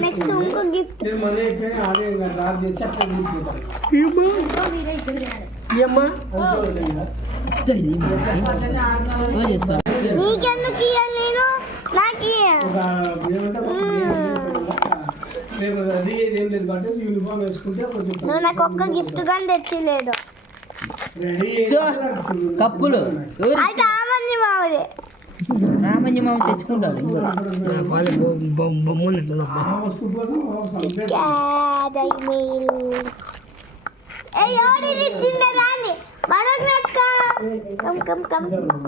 Next ఇంకో gift నీకెందుకు ఇయ్యాలి నేను నాకు నాకు ఒక్క గిఫ్ట్ కానీ తెచ్చిలేదు కప్పులు రామన్య మామదే రామన్య మామ తెచ్చుకుంటాడు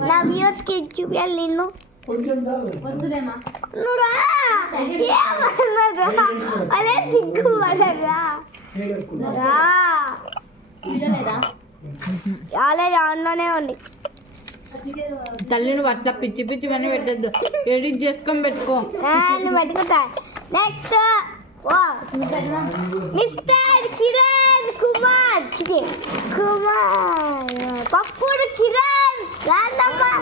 నా వ్యూస్కి చూపించాలి నిన్ను అదే దిగ్గు చాలా దానిలోనే ఉంది తల్లిని అట్లా పిచ్చి పిచ్చి పని పెట్టద్దు ఎడిట్ చేసుకొని పెట్టుకో పట్టుకుంటా నెక్స్ట్ మిస్టర్ కిరణ్ కుమార్ పప్పుడు కిరణ్ రాదమ్మా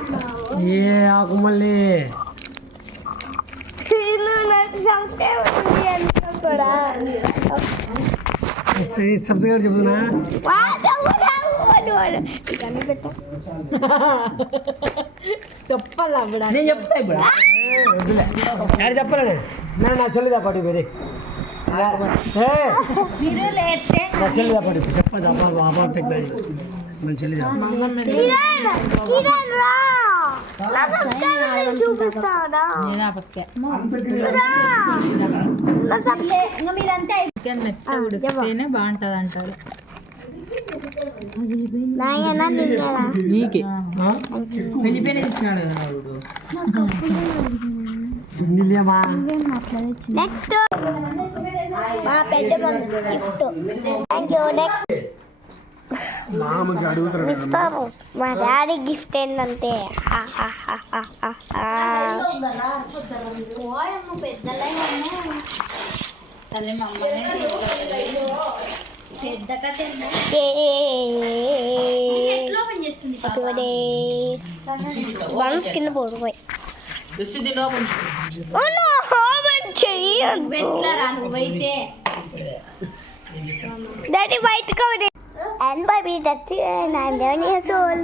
ఏ ఆకు మళ్ళీ సబ్స్క్రైబ్ చెప్తున్నా చెప్పాలా నేను చెప్తా ఇప్పుడు చెప్పాలని నేను నా చెల్లిదా పాటి వేరే నా చెల్లిదా పాటి చెప్పదు మన చెల్లిదా చికెన్ మెత్త ఉడికితేనే బాగుంటది అంటారు నీకే వెళ్ళిపోయిన ఇచ్చినాడు కదా నెక్స్ట్ మా పెద్ద గిఫ్ట్ థ్యాంక్ యూ నెక్స్ట్ ఇస్తాము మా డాడీ గిఫ్ట్ ఏంటంటే కింద పోడిపోయి daddy white cover and baby that's it and I'm 11 years old.